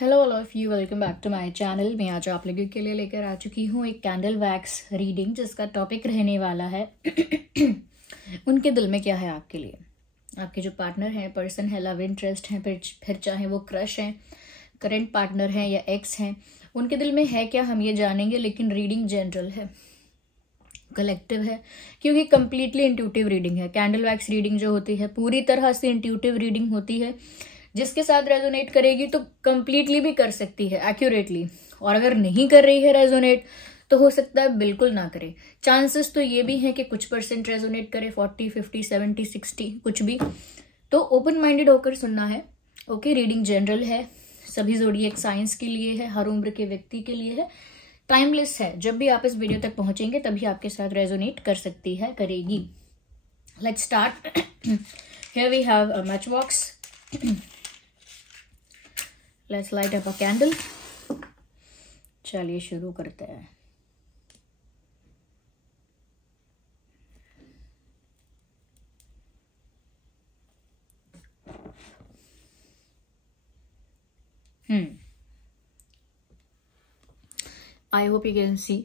Hello all of you, welcome back to my channel. मैं आज आप लोगों के लिए लेकर आ चुकी हूँ एक कैंडल वैक्स रीडिंग, जिसका टॉपिक रहने वाला है उनके दिल में क्या है आपके लिए। आपके जो पार्टनर हैं, पर्सन है, लव इंटरेस्ट हैं, फिर चाहे वो क्रश हैं, करंट पार्टनर हैं या एक्स हैं, उनके दिल में है क्या हम ये जानेंगे। लेकिन रीडिंग जनरल है, कलेक्टिव है, क्योंकि कंप्लीटली इंट्यूटिव रीडिंग है। कैंडल वैक्स रीडिंग जो होती है पूरी तरह से इंट्यूटिव रीडिंग होती है। जिसके साथ रेजोनेट करेगी तो कंप्लीटली भी कर सकती है एक्यूरेटली, और अगर नहीं कर रही है रेजोनेट तो हो सकता है बिल्कुल ना करे। चांसेस तो ये भी हैं कि कुछ परसेंट रेजोनेट करे, 40, 50, 70, 60 कुछ भी। तो ओपन माइंडेड होकर सुनना है। ओके, रीडिंग जनरल है, सभी ज़ोडिएक साइंस के लिए है, हर उम्र के व्यक्ति के लिए है, टाइमलेस है। जब भी आप इस वीडियो तक पहुंचेंगे तभी आपके साथ रेजोनेट कर सकती है, करेगी। Let's start. Here we have a match box. Let's light up a candle. चलिए शुरू करते हैं। I hope you can see.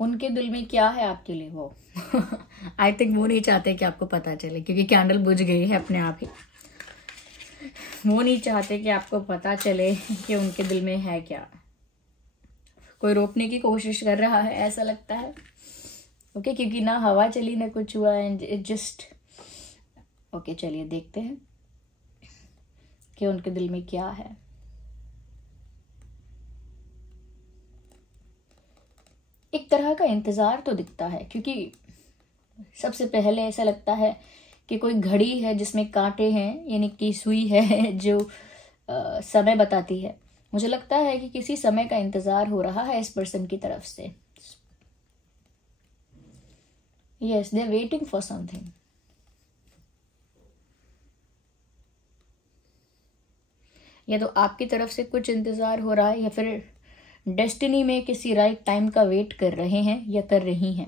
उनके दिल में क्या है आपके लिए वो आई थिंक वो नहीं चाहते कि आपको पता चले, क्योंकि कैंडल बुझ गई है अपने आप ही। वो नहीं चाहते कि आपको पता चले कि उनके दिल में है क्या। कोई रोकने की कोशिश कर रहा है ऐसा लगता है। ओके, क्योंकि ना हवा चली ना कुछ हुआ, एंड इट जस्ट ओके। चलिए देखते हैं कि उनके दिल में क्या है। एक तरह का इंतजार तो दिखता है, क्योंकि सबसे पहले ऐसा लगता है कि कोई घड़ी है जिसमें कांटे हैं, यानी कि सुई है जो समय बताती है। मुझे लगता है कि किसी समय का इंतजार हो रहा है इस पर्सन की तरफ से। Yes, they are waiting for something. या तो आपकी तरफ से कुछ इंतजार हो रहा है, या फिर डेस्टिनी में किसी राइट टाइम का वेट कर रहे हैं या कर रही हैं।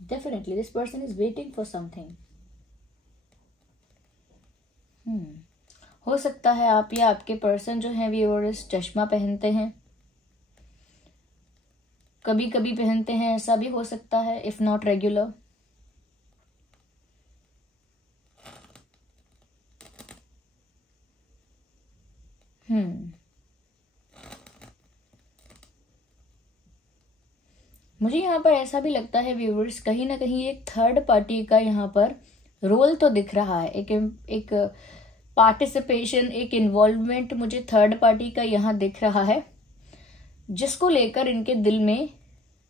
Definitely this person is waiting for something. हो सकता है आप या आपके पर्सन जो है व्यूअर्स चश्मा पहनते हैं, कभी कभी पहनते हैं, ऐसा भी हो सकता है, इफ नॉट रेगुलर। मुझे यहाँ पर ऐसा भी लगता है व्यूअर्स, कहीं ना कहीं एक थर्ड पार्टी का यहाँ पर रोल तो दिख रहा है। एक पार्टिसिपेशन, एक इन्वॉल्वमेंट मुझे थर्ड पार्टी का यहाँ दिख रहा है, जिसको लेकर इनके दिल में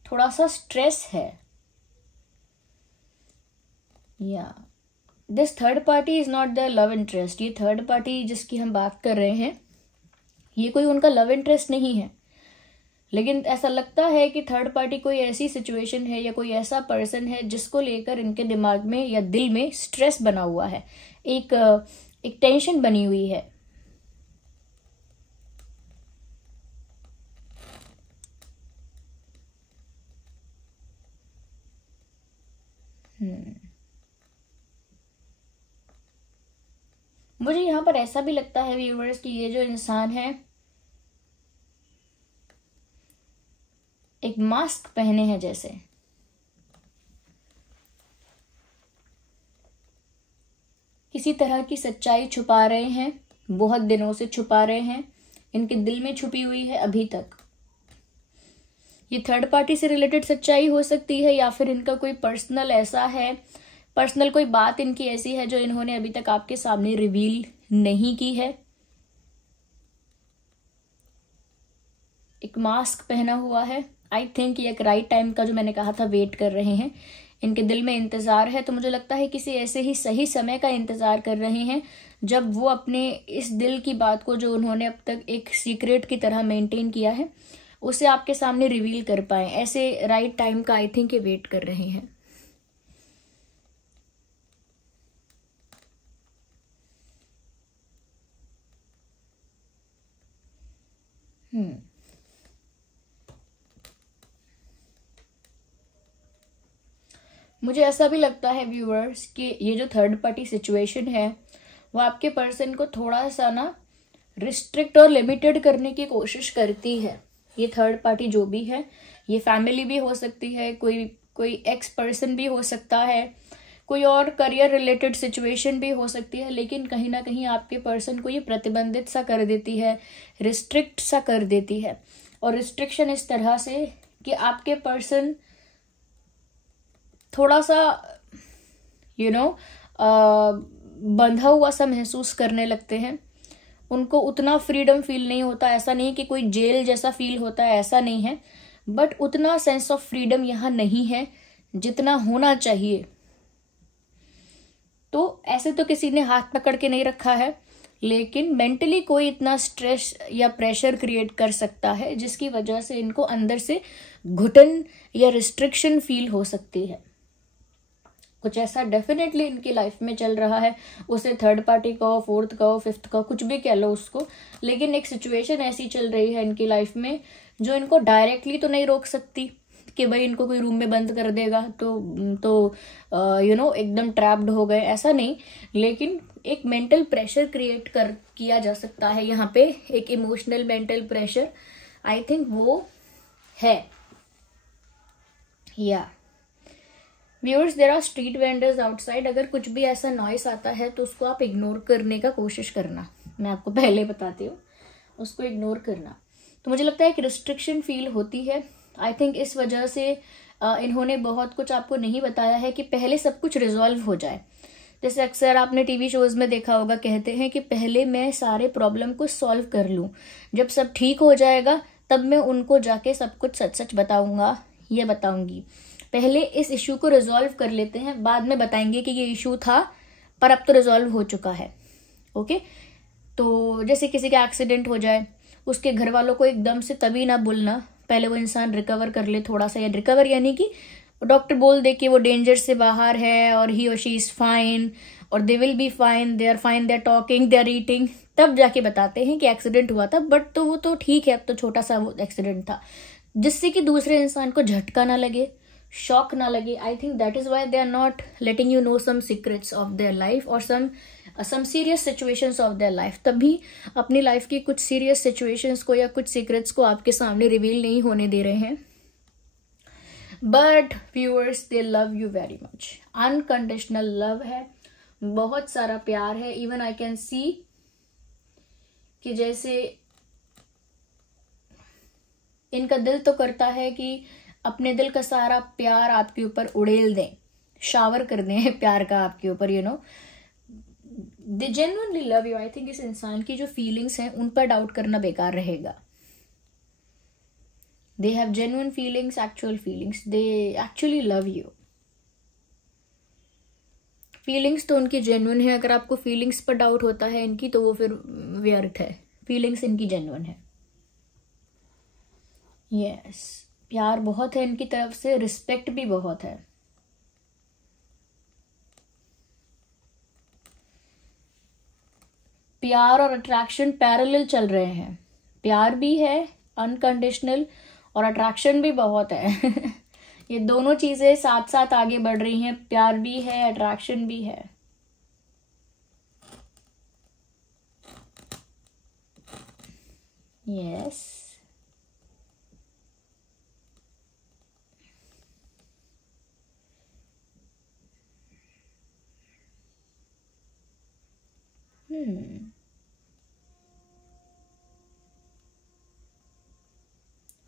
थोड़ा सा स्ट्रेस है। या this third party is not the love interest. ये थर्ड पार्टी जिसकी हम बात कर रहे हैं, ये कोई उनका लव इंटरेस्ट नहीं है। लेकिन ऐसा लगता है कि थर्ड पार्टी कोई ऐसी सिचुएशन है या कोई ऐसा पर्सन है जिसको लेकर इनके दिमाग में या दिल में स्ट्रेस बना हुआ है, एक एक टेंशन बनी हुई है। मुझे यहाँ पर ऐसा भी लगता है व्यूअर्स कि ये जो इंसान है एक मास्क पहने हैं, जैसे किसी तरह की सच्चाई छुपा रहे हैं, बहुत दिनों से छुपा रहे हैं, इनके दिल में छुपी हुई है अभी तक। ये थर्ड पार्टी से रिलेटेड सच्चाई हो सकती है, या फिर इनका कोई पर्सनल ऐसा है, पर्सनल कोई बात इनकी ऐसी है जो इन्होंने अभी तक आपके सामने रिवील नहीं की है। एक मास्क पहना हुआ है। आई थिंक ये एक राइट टाइम का, जो मैंने कहा था, वेट कर रहे हैं। इनके दिल में इंतजार है, तो मुझे लगता है किसी ऐसे ही सही समय का इंतजार कर रहे हैं जब वो अपने इस दिल की बात को, जो उन्होंने अब तक एक सीक्रेट की तरह मेंटेन किया है, उसे आपके सामने रिवील कर पाए। ऐसे राइट टाइम का आई थिंक ये वेट कर रहे हैं। मुझे ऐसा भी लगता है व्यूअर्स कि ये जो थर्ड पार्टी सिचुएशन है वो आपके पर्सन को थोड़ा सा ना रिस्ट्रिक्ट और लिमिटेड करने की कोशिश करती है। ये थर्ड पार्टी जो भी है, ये फैमिली भी हो सकती है, कोई एक्स पर्सन भी हो सकता है, कोई और करियर रिलेटेड सिचुएशन भी हो सकती है, लेकिन कहीं ना कहीं आपके पर्सन को ये प्रतिबंधित सा कर देती है, रिस्ट्रिक्ट सा कर देती है। और रिस्ट्रिक्शन इस तरह से कि आपके पर्सन थोड़ा सा बंधा हुआ सा महसूस करने लगते हैं। उनको उतना फ्रीडम फील नहीं होता, ऐसा नहीं कि कोई जेल जैसा फील होता है, ऐसा नहीं है, बट उतना सेंस ऑफ फ्रीडम यहाँ नहीं है जितना होना चाहिए। तो ऐसे तो किसी ने हाथ पकड़ के नहीं रखा है, लेकिन मेंटली कोई इतना स्ट्रेस या प्रेशर क्रिएट कर सकता है जिसकी वजह से इनको अंदर से घुटन या रिस्ट्रिक्शन फील हो सकती है। कुछ ऐसा डेफिनेटली इनकी लाइफ में चल रहा है, उसे थर्ड पार्टी कहो, फोर्थ कहो, फिफ्थ कहो, कुछ भी कह लो उसको, लेकिन एक सिचुएशन ऐसी चल रही है इनकी लाइफ में जो इनको डायरेक्टली तो नहीं रोक सकती कि भाई इनको कोई रूम में बंद कर देगा तो एकदम ट्रैप्ड हो गए, ऐसा नहीं, लेकिन एक मेंटल प्रेशर क्रिएट किया जा सकता है यहाँ पे, एक emotional mental pressure, I think वो है। या viewers, there are street vendors outside. अगर कुछ भी ऐसा नॉइस आता है तो उसको आप इग्नोर करने का कोशिश करना, मैं आपको पहले बताती हूँ, उसको इग्नोर करना। तो मुझे लगता है कि रिस्ट्रिक्शन फील होती है, आई थिंक इस वजह से इन्होंने बहुत कुछ आपको नहीं बताया है कि पहले सब कुछ रिजॉल्व हो जाए। जैसे अक्सर आपने टीवी शोज में देखा होगा, कहते हैं कि पहले मैं सारे प्रॉब्लम को सॉल्व कर लूं, जब सब ठीक हो जाएगा तब मैं उनको जाके सब कुछ सच सच बताऊंगा या बताऊंगी। पहले इस इशू को रिजॉल्व कर लेते हैं, बाद में बताएंगे कि ये इशू था पर अब तो रिजॉल्व हो चुका है। ओके, तो जैसे किसी का एक्सीडेंट हो जाए, उसके घर वालों को एकदम से तभी ना बोलना, पहले वो इंसान रिकवर कर ले थोड़ा सा, या रिकवर यानी कि डॉक्टर बोल दे कि वो डेंजर से बाहर है और ही और शी इज फाइन और they will be fine, they are fine, they are talking, they are eating, तब जाके बताते हैं कि एक्सीडेंट हुआ था, बट तो वो तो ठीक है, अब तो छोटा सा वो एक्सीडेंट था, जिससे कि दूसरे इंसान को झटका ना लगे, शॉक ना लगे। I think that is why they are not letting you know some secrets of their life और some serious situations of their life. तभी अपनी लाइफ की कुछ सीरियस सिचुएशंस को या कुछ सीक्रेट्स को आपके सामने रिवील नहीं होने दे रहे हैं। But viewers, they love you very much, unconditional love है, बहुत सारा प्यार है। इवन आई कैन सी कि जैसे इनका दिल तो करता है कि अपने दिल का सारा प्यार आपके ऊपर उड़ेल दें, शावर कर दें प्यार का आपके ऊपर, they genuinely love you. I think इस इंसान की जो फीलिंग्स हैं उन पर डाउट करना बेकार रहेगा। They have genuine feelings, actual feelings, they actually love you. Feelings तो उनकी जेन्युइन है, अगर आपको फीलिंग्स पर डाउट होता है इनकी तो वो फिर व्यर्थ है, फीलिंग्स इनकी जेन्युइन है। यस, प्यार बहुत है इनकी तरफ से, रिस्पेक्ट भी बहुत है। प्यार और अट्रैक्शन पैरेलल चल रहे हैं, प्यार भी है अनकंडीशनल और अट्रैक्शन भी बहुत है ये दोनों चीजें साथ साथ आगे बढ़ रही हैं, प्यार भी है, अट्रैक्शन भी है। Yes,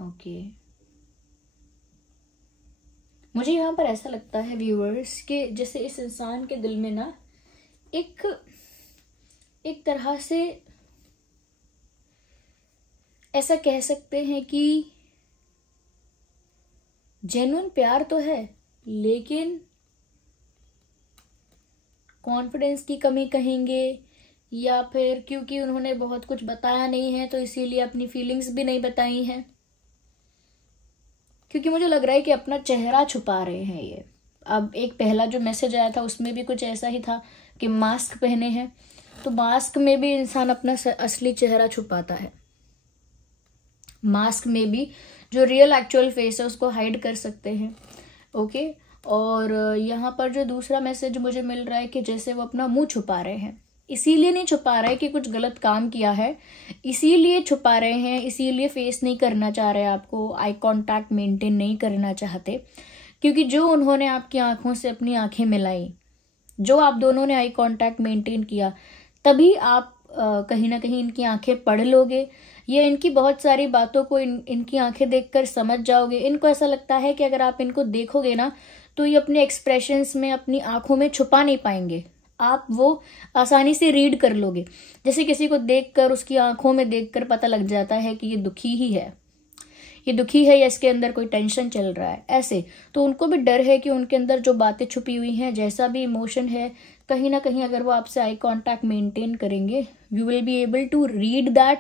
okay. मुझे यहाँ पर ऐसा लगता है व्यूअर्स कि जैसे इस इंसान के दिल में ना एक तरह से ऐसा कह सकते हैं कि जेन्युइन प्यार तो है, लेकिन कॉन्फिडेंस की कमी कहेंगे, या फिर क्योंकि उन्होंने बहुत कुछ बताया नहीं है तो इसीलिए अपनी फीलिंग्स भी नहीं बताई हैं, क्योंकि मुझे लग रहा है कि अपना चेहरा छुपा रहे हैं ये। अब एक पहला जो मैसेज आया था उसमें भी कुछ ऐसा ही था कि मास्क पहने हैं, तो मास्क में भी इंसान अपना असली चेहरा छुपाता है, मास्क में भी जो रियल एक्चुअल फेस है उसको हाइड कर सकते हैं। ओके, और यहाँ पर जो दूसरा मैसेज मुझे मिल रहा है कि जैसे वो अपना मुंह छुपा रहे हैं, इसीलिए नहीं छुपा रहे कि कुछ गलत काम किया है, इसीलिए छुपा रहे हैं, इसीलिए फेस नहीं करना चाह रहे, आपको आई कांटेक्ट मेंटेन नहीं करना चाहते, क्योंकि जो उन्होंने आपकी आंखों से अपनी आंखें मिलाई, जो आप दोनों ने आई कांटेक्ट मेंटेन किया, तभी आप कहीं ना कहीं इनकी आंखें पढ़ लोगे या इनकी बहुत सारी बातों को इनकी आंखें देखकर समझ जाओगे। इनको ऐसा लगता है कि अगर आप इनको देखोगे ना तो ये अपने एक्सप्रेशंस में, अपनी आंखों में छुपा नहीं पाएंगे, आप वो आसानी से रीड कर लोगे। जैसे किसी को देखकर, उसकी आंखों में देखकर पता लग जाता है कि ये दुखी ही है, ये दुखी है या इसके अंदर कोई टेंशन चल रहा है, ऐसे। तो उनको भी डर है कि उनके अंदर जो बातें छुपी हुई हैं, जैसा भी इमोशन है, कहीं ना कहीं अगर वो आपसे आई कांटेक्ट मेंटेन करेंगे, you will be able to read that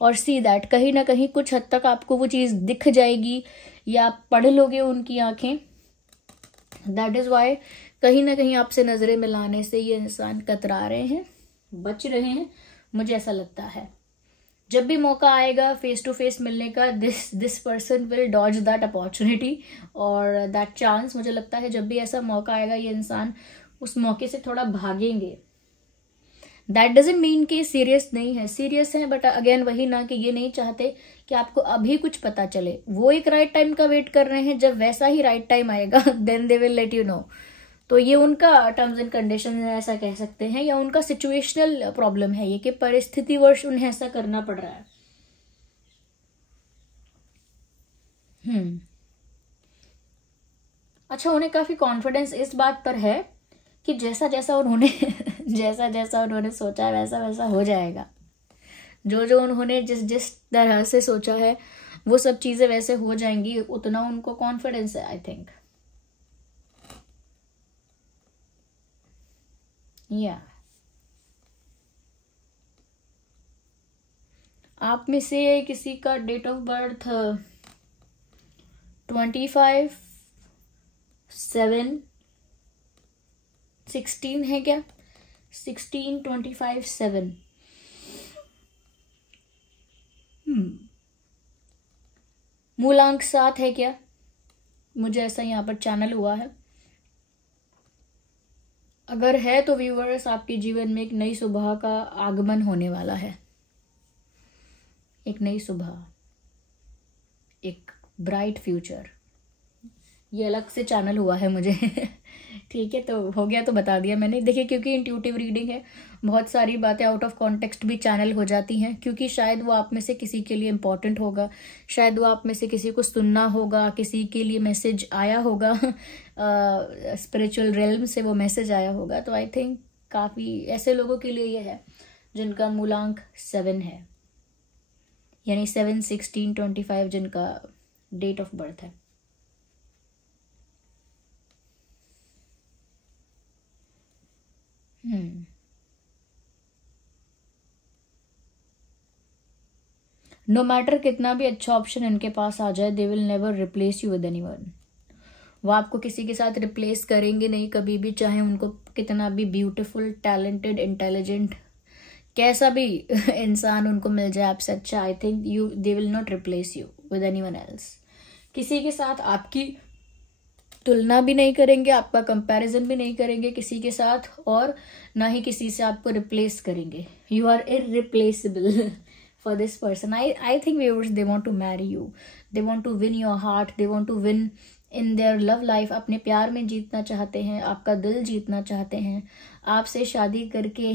और सी दैट। कहीं ना कहीं कुछ हद तक आपको वो चीज़ दिख जाएगी या आप पढ़ लोगे उनकी आंखें। दैट इज वाई कहीं ना कहीं आपसे नजरें मिलाने से ये इंसान कतरा रहे हैं, बच रहे हैं, मुझे ऐसा लगता है। जब भी मौका आएगा फेस टू फेस मिलने का, this person will dodge that opportunity और दैट चांस। मुझे लगता है जब भी ऐसा मौका आएगा ये इंसान उस मौके से थोड़ा भागेंगे। दैट डजेंट मीन कि सीरियस नहीं है, सीरियस है, बट अगेन वही ना कि ये नहीं चाहते कि आपको अभी कुछ पता चले। वो एक राइट टाइम का वेट कर रहे हैं, जब वैसा ही राइट टाइम आएगा then they will let you know. तो ये उनका टर्म्स एंड कंडीशन है, ऐसा कह सकते हैं, या उनका सिचुएशनल प्रॉब्लम है ये कि परिस्थितिवश उन्हें ऐसा करना पड़ रहा है। अच्छा, उन्हें काफी कॉन्फिडेंस इस बात पर है कि जैसा जैसा उन्होंने जैसा जैसा उन्होंने सोचा है वैसा वैसा हो जाएगा। जो जो उन्होंने जिस जिस तरह से सोचा है वो सब चीजें वैसे हो जाएंगी, उतना उनको कॉन्फिडेंस है, आई थिंक। या आप में से किसी का डेट ऑफ बर्थ 25/7/16 है क्या? 16/25/7। मूलांक 7 है क्या? मुझे ऐसा यहाँ पर चैनल हुआ है। अगर है तो व्यूअर्स, आपके जीवन में एक नई सुबह का आगमन होने वाला है। एक नई सुबह, एक ब्राइट फ्यूचर। ये अलग से चैनल हुआ है मुझे ठीक है, तो हो गया तो बता दिया मैंने। देखिए, क्योंकि इंट्यूटिव रीडिंग है, बहुत सारी बातें आउट ऑफ कॉन्टेक्स्ट भी चैनल हो जाती हैं, क्योंकि शायद वो आप में से किसी के लिए इम्पोर्टेंट होगा, शायद वो आप में से किसी को सुनना होगा, किसी के लिए मैसेज आया होगा स्पिरिचुअल रेल्म से वो मैसेज आया होगा। तो आई थिंक काफ़ी ऐसे लोगों के लिए ये है जिनका मूलांक 7 है, यानी 7/16/25 जिनका डेट ऑफ बर्थ है। नो मैटर कितना भी अच्छा ऑप्शन इनके पास आ जाए, they will never replace you with anyone. वो आपको किसी के साथ रिप्लेस करेंगे नहीं कभी भी, चाहे उनको कितना भी ब्यूटीफुल, टैलेंटेड, इंटेलिजेंट, कैसा भी इंसान उनको मिल जाए आपसे अच्छा, I think you they will not replace you with anyone else. किसी के साथ आपकी तुलना भी नहीं करेंगे, आपका कंपैरिजन भी नहीं करेंगे किसी के साथ, और ना ही किसी से आपको रिप्लेस करेंगे। You are irreplaceable for this person. I think viewers, they want to marry you, they want to win your heart, they want to win in their love life। अपने प्यार में जीतना चाहते हैं, आपका दिल जीतना चाहते हैं, आपसे शादी करके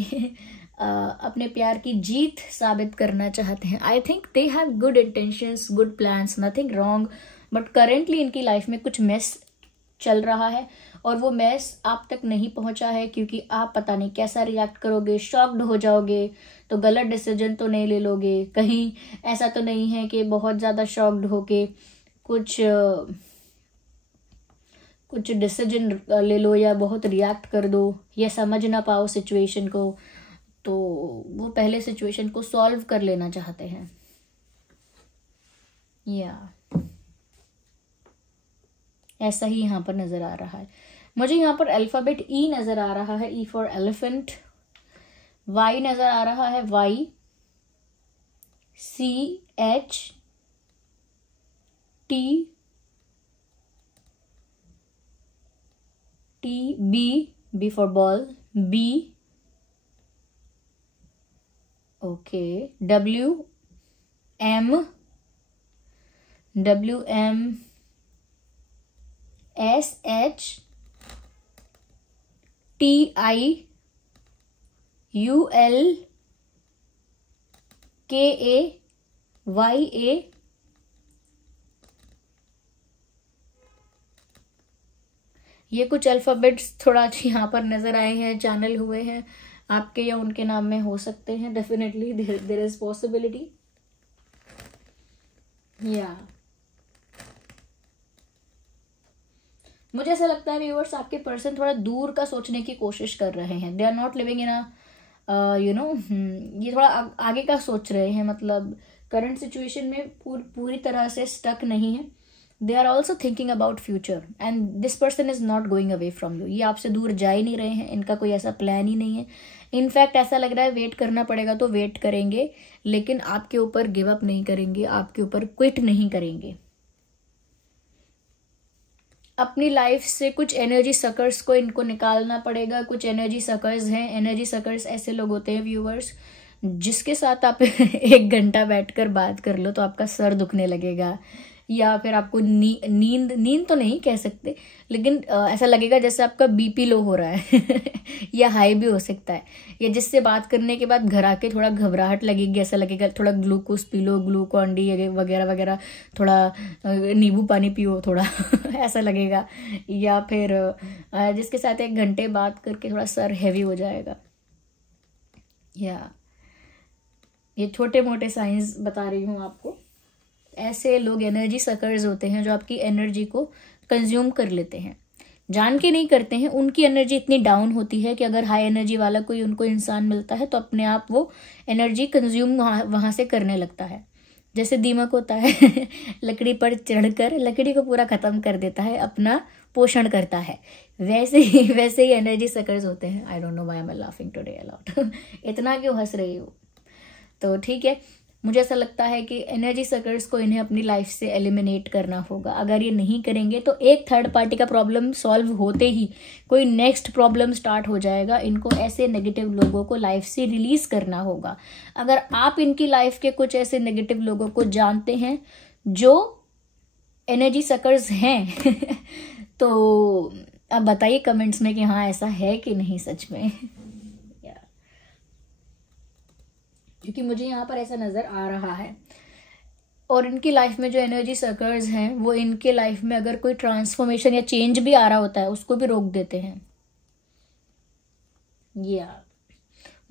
अपने प्यार की जीत साबित करना चाहते हैं। I think they have good intentions, good plans, nothing wrong, but currently इनकी लाइफ में कुछ मेस चल रहा है और वो मैस आप तक नहीं पहुंचा है, क्योंकि आप पता नहीं कैसा रिएक्ट करोगे, शॉक्ड हो जाओगे, तो गलत डिसीजन तो नहीं ले लोगे। कहीं ऐसा तो नहीं है कि बहुत ज़्यादा शॉक्ड होके कुछ डिसीजन ले लो या बहुत रिएक्ट कर दो या समझ ना पाओ सिचुएशन को, तो वो पहले सिचुएशन को सॉल्व कर लेना चाहते हैं। या ऐसा ही यहाँ पर नजर आ रहा है मुझे। यहाँ पर अल्फाबेट ई नजर आ रहा है, ई फॉर एलिफेंट। वाई नजर आ रहा है, Y, CH T T, B for ball, B, okay, W, M, S, H, T, I, U, L, K, A, Y, A, ये कुछ अल्फ़ाबेट्स थोड़ा यहाँ पर नज़र आए हैं, चैनल हुए हैं, आपके या उनके नाम में हो सकते हैं। Definitely there is possibility. या मुझे ऐसा लगता है व्यूअर्स, आपके पर्सन थोड़ा दूर का सोचने की कोशिश कर रहे हैं। They are not living in a ये थोड़ा आगे का सोच रहे हैं, मतलब करंट सिचुएशन में पूरी तरह से स्टक नहीं है। They are also thinking about future and this person is not going away from you. ये आपसे दूर जा ही नहीं रहे हैं, इनका कोई ऐसा प्लान ही नहीं है। इनफैक्ट ऐसा लग रहा है वेट करना पड़ेगा तो वेट करेंगे, लेकिन आपके ऊपर गिव अप नहीं करेंगे, आपके ऊपर क्विट नहीं करेंगे। अपनी लाइफ से कुछ एनर्जी सकर्स को इनको निकालना पड़ेगा। कुछ एनर्जी सकर्स हैं, एनर्जी सकर्स ऐसे लोग होते हैं व्यूअर्स, जिसके साथ आप 1 घंटा बैठकर बात कर लो तो आपका सर दुखने लगेगा, या फिर आपको नींद तो नहीं कह सकते, लेकिन ऐसा लगेगा जैसे आपका बीपी लो हो रहा है या हाई भी हो सकता है। या जिससे बात करने के बाद घर आके थोड़ा घबराहट लगेगी, ऐसा लगेगा थोड़ा glucose P low, Glucon D वगैरह वगैरह, थोड़ा नींबू पानी पियो थोड़ा ऐसा लगेगा। या फिर जिसके साथ 1 घंटे बात करके थोड़ा सर हैवी हो जाएगा। या ये छोटे मोटे साइंस बता रही हूँ आपको। ऐसे लोग एनर्जी सकर्स होते हैं जो आपकी एनर्जी को कंज्यूम कर लेते हैं, जान के नहीं करते हैं। उनकी एनर्जी इतनी डाउन होती है कि अगर हाई एनर्जी वाला कोई उनको इंसान मिलता है तो अपने आप वो एनर्जी कंज्यूम वहां से करने लगता है। जैसे दीमक होता है लकड़ी पर चढ़कर लकड़ी को पूरा खत्म कर देता है, अपना पोषण करता है, वैसे ही एनर्जी सकर्स होते हैं। I don't know why I am laughing today a lot इतना क्यों हंस रही हो? तो ठीक है, मुझे ऐसा लगता है कि एनर्जी सकर्स को इन्हें अपनी लाइफ से एलिमिनेट करना होगा। अगर ये नहीं करेंगे तो एक थर्ड पार्टी का प्रॉब्लम सॉल्व होते ही कोई नेक्स्ट प्रॉब्लम स्टार्ट हो जाएगा। इनको ऐसे नेगेटिव लोगों को लाइफ से रिलीज करना होगा। अगर आप इनकी लाइफ के कुछ ऐसे नेगेटिव लोगों को जानते हैं जो एनर्जी सकर्स हैं तो आप बताइए कमेंट्स में कि हाँ ऐसा है कि नहीं सच में। क्योंकि मुझे यहाँ पर ऐसा नज़र आ रहा है। और इनकी लाइफ में जो एनर्जी सर्कल्स हैं वो इनके लाइफ में अगर कोई ट्रांसफॉर्मेशन या चेंज भी आ रहा होता है उसको भी रोक देते हैं।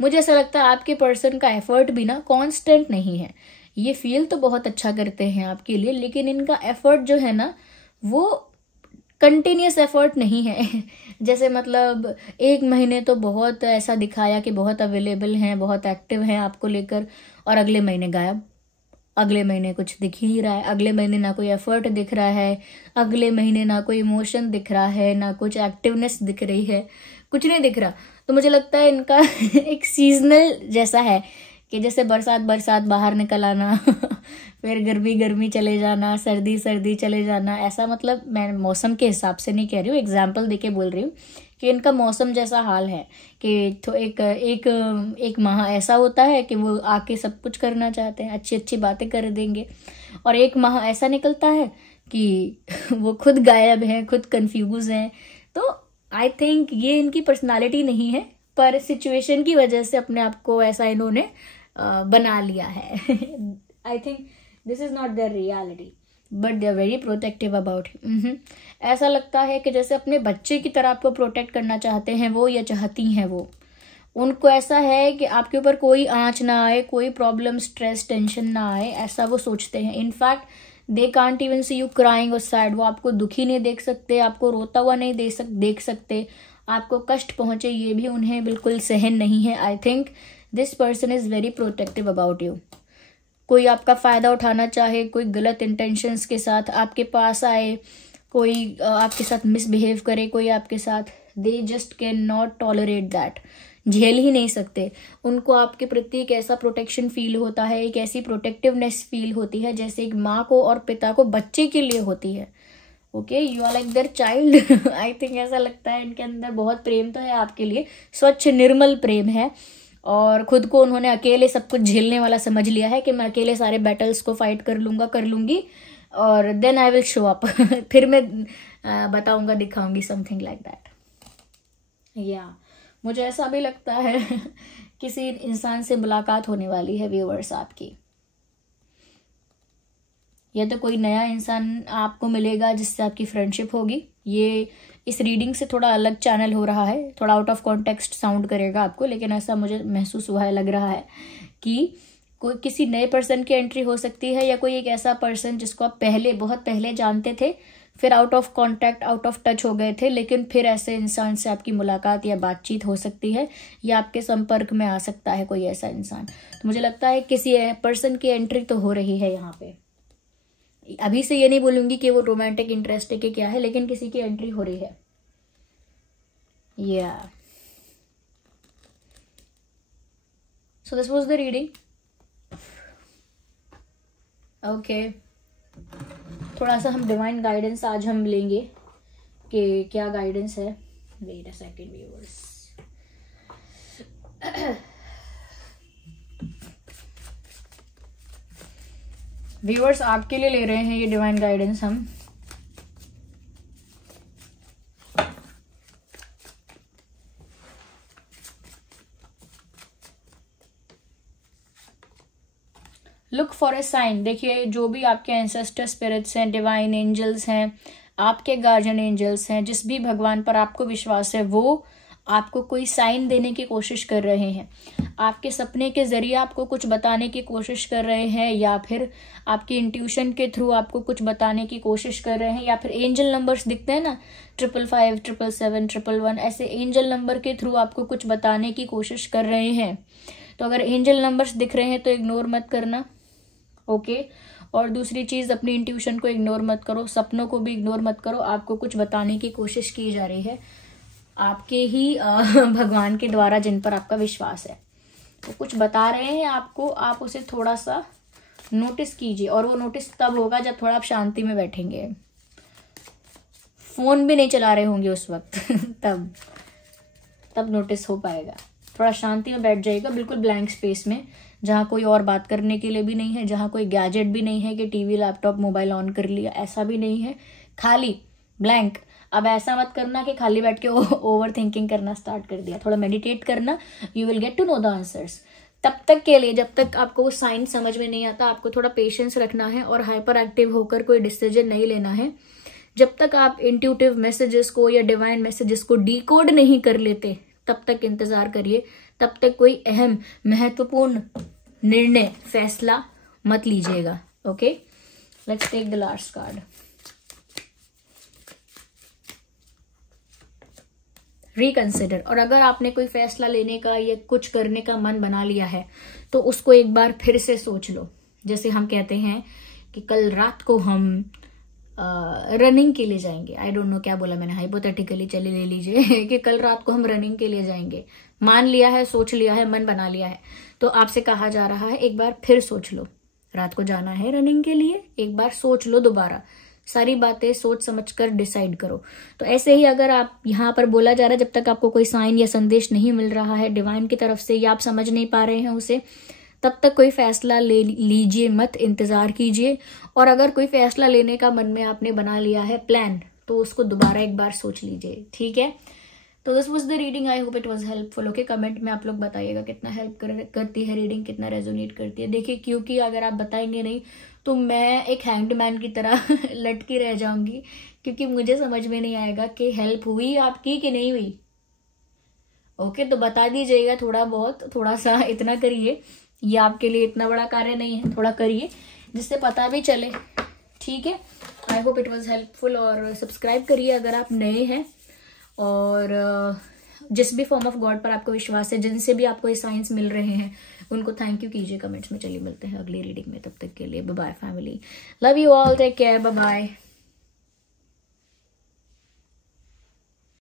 मुझे ऐसा लगता है आपके पर्सन का एफर्ट भी ना कांस्टेंट नहीं है। ये फील तो बहुत अच्छा करते हैं आपके लिए, लेकिन इनका एफर्ट जो है ना वो कंटिन्यूस एफर्ट नहीं है। जैसे मतलब 1 महीने तो बहुत ऐसा दिखाया कि बहुत अवेलेबल हैं, बहुत एक्टिव हैं आपको लेकर, और अगले महीने गायब। अगले महीने कुछ दिख ही नहीं रहा है, अगले महीने ना कोई एफर्ट दिख रहा है, अगले महीने ना कोई इमोशन दिख रहा है, ना कुछ एक्टिवनेस दिख रही है, कुछ नहीं दिख रहा। तो मुझे लगता है इनका एक सीजनल जैसा है कि जैसे बरसात बाहर निकल आना फिर गर्मी चले जाना, सर्दी चले जाना। ऐसा मतलब मैं मौसम के हिसाब से नहीं कह रही हूँ, एग्जाम्पल देके बोल रही हूँ कि इनका मौसम जैसा हाल है कि तो एक माह ऐसा होता है कि वो आके सब कुछ करना चाहते हैं, अच्छी अच्छी बातें कर देंगे, और 1 माह ऐसा निकलता है कि वो खुद गायब हैं, खुद कंफ्यूज हैं। तो आई थिंक ये इनकी पर्सनालिटी नहीं है, पर सिचुएशन की वजह से अपने आप को ऐसा इन्होंने बना लिया है। I think this is not their reality, but they are very protective about you. ऐसा लगता है कि जैसे अपने बच्चे की तरह आपको प्रोटेक्ट करना चाहते हैं वो, या चाहती हैं वो। उनको ऐसा है कि आपके ऊपर कोई आंच ना आए, कोई प्रॉब्लम, स्ट्रेस, टेंशन ना आए, ऐसा वो सोचते हैं। In fact they can't even see you crying और सैड। वो आपको दुखी नहीं देख सकते, आपको रोता हुआ नहीं देख सकते, आपको कष्ट पहुंचे ये भी उन्हें बिल्कुल सहन नहीं है। I think this person is very protective about you. कोई आपका फायदा उठाना चाहे, कोई गलत इंटेंशंस के साथ आपके पास आए, कोई आपके साथ मिसबिहेव करे, कोई आपके साथ, they just can not tolerate that. झेल ही नहीं सकते। उनको आपके प्रति एक ऐसा प्रोटेक्शन फील होता है, एक ऐसी प्रोटेक्टिवनेस फील होती है जैसे एक माँ को और पिता को बच्चे के लिए होती है। Okay, you are like their child. I think ऐसा लगता है इनके अंदर बहुत प्रेम तो है आपके लिए, स्वच्छ निर्मल प्रेम है, और खुद को उन्होंने अकेले सब कुछ झेलने वाला समझ लिया है कि मैं अकेले सारे बैटल्स को फाइट कर लूंगा, कर लूंगी, और then I will show up. फिर मैं बताऊंगा, दिखाऊंगी, समथिंग लाइक दैट। या मुझे ऐसा भी लगता है किसी इंसान से मुलाकात होने वाली है व्यूअर्स आपकी, या तो कोई नया इंसान आपको मिलेगा जिससे आपकी फ्रेंडशिप होगी। ये इस रीडिंग से थोड़ा अलग चैनल हो रहा है, थोड़ा आउट ऑफ कॉन्टेक्स्ट साउंड करेगा आपको, लेकिन ऐसा मुझे महसूस हुआ है, लग रहा है कि कोई किसी नए पर्सन की एंट्री हो सकती है, या कोई एक ऐसा पर्सन जिसको आप पहले, बहुत पहले जानते थे, फिर out of contact, out of touch हो गए थे, लेकिन फिर ऐसे इंसान से आपकी मुलाकात या बातचीत हो सकती है, या आपके संपर्क में आ सकता है कोई ऐसा इंसान। तो मुझे लगता है किसी पर्सन की एंट्री तो हो रही है यहाँ पे। अभी से ये नहीं बोलूंगी कि वो रोमांटिक इंटरेस्ट है कि क्या है, लेकिन किसी की एंट्री हो रही है। या so this was the reading. Okay, थोड़ा सा हम डिवाइन गाइडेंस आज हम लेंगे कि क्या गाइडेंस है। Wait a second viewers. Viewers आपके लिए ले रहे हैं ये डिवाइन गाइडेंस हम। Look for a sign. देखिए, जो भी आपके एंसेस्टर स्पिरिट्स हैं, डिवाइन एंजल्स हैं, आपके गार्जियन एंजल्स हैं, जिस भी भगवान पर आपको विश्वास है, वो आपको कोई साइन देने की कोशिश कर रहे हैं। आपके सपने के जरिए आपको कुछ बताने की कोशिश कर रहे हैं, या फिर आपकी इंट्यूशन के थ्रू आपको कुछ बताने की कोशिश कर रहे हैं, या फिर एंजल नंबर्स दिखते हैं ना, 555, 777, 111, ऐसे एंजल नंबर के थ्रू आपको कुछ बताने की कोशिश कर रहे हैं। तो अगर एंजल नंबर्स दिख रहे हैं तो इग्नोर मत करना, ओके। और दूसरी चीज, अपनी इंट्यूशन को इग्नोर मत करो, सपनों को भी इग्नोर मत करो। आपको कुछ बताने की कोशिश की जा रही है आपके ही भगवान के द्वारा, जिन पर आपका विश्वास है। तो कुछ बता रहे हैं आपको, आप उसे थोड़ा सा नोटिस कीजिए, और वो नोटिस तब होगा जब थोड़ा आप शांति में बैठेंगे, फोन भी नहीं चला रहे होंगे उस वक्त। तब नोटिस हो पाएगा। थोड़ा शांति में बैठ जाइएगा, बिल्कुल ब्लैंक स्पेस में, जहाँ कोई और बात करने के लिए भी नहीं है, जहाँ कोई गैजेट भी नहीं है कि टीवी, लैपटॉप, मोबाइल ऑन कर लिया, ऐसा भी नहीं है, खाली ब्लैंक। अब ऐसा मत करना कि खाली बैठ के ओवर थिंकिंग करना स्टार्ट कर दिया। थोड़ा मेडिटेट करना, you will get to know the answers. तब तक के लिए, जब तक आपको वो साइन समझ में नहीं आता, आपको थोड़ा पेशेंस रखना है और हाइपर एक्टिव होकर कोई डिसीजन नहीं लेना है। जब तक आप इंट्यूटिव मैसेजेस को या डिवाइन मैसेजेस को डिकोड नहीं कर लेते, तब तक इंतजार करिए। तब तक कोई अहम, महत्वपूर्ण निर्णय, फैसला मत लीजिएगा। Okay, let's take the last card. Reconsider. और अगर आपने कोई फैसला लेने का या कुछ करने का मन बना लिया है, तो उसको एक बार फिर से सोच लो। जैसे हम कहते हैं कि कल रात को हम रनिंग के लिए जाएंगे, आई डोंट नो क्या बोला मैंने, हाइपोथेटिकली चलिए ले लीजिए कि कल रात को हम रनिंग के लिए जाएंगे। मान लिया है, सोच लिया है, मन बना लिया है, तो आपसे कहा जा रहा है एक बार फिर सोच लो। रात को जाना है रनिंग के लिए, एक बार सोच लो, दोबारा सारी बातें सोच समझकर डिसाइड करो। तो ऐसे ही अगर आप यहाँ पर बोला जा रहा है, जब तक आपको कोई साइन या संदेश नहीं मिल रहा है डिवाइन की तरफ से, या आप समझ नहीं पा रहे हैं उसे, तब तक कोई फैसला ले लीजिए मत, इंतजार कीजिए। और अगर कोई फैसला लेने का मन में आपने बना लिया है प्लान, तो उसको दोबारा एक बार सोच लीजिए, ठीक है। तो this was the reading, I hope it was helpful. Okay, comment में आप लोग बताइएगा कितना हेल्प करती है रीडिंग, कितना रेजोनेट करती है। देखिए, क्योंकि अगर आप बताएंगे नहीं तो मैं एक हैंगमैन की तरह लटकी रह जाऊंगी, क्योंकि मुझे समझ में नहीं आएगा कि हेल्प हुई आपकी कि नहीं हुई। ओके, तो बता दीजिएगा थोड़ा बहुत, थोड़ा सा इतना करिए, ये आपके लिए इतना बड़ा कार्य नहीं है, थोड़ा करिए जिससे पता भी चले, ठीक है। I hope it was helpful. और सब्सक्राइब करिए अगर आप नए हैं, और जिस भी फॉर्म ऑफ गॉड पर आपको विश्वास है, जिनसे भी आपको ये साइंस मिल रहे हैं, उनको थैंक यू कीजिए कमेंट्स में। चलिए मिलते हैं अगली रीडिंग में, तब तक के लिए bye bye family, love you all, take care, bye bye.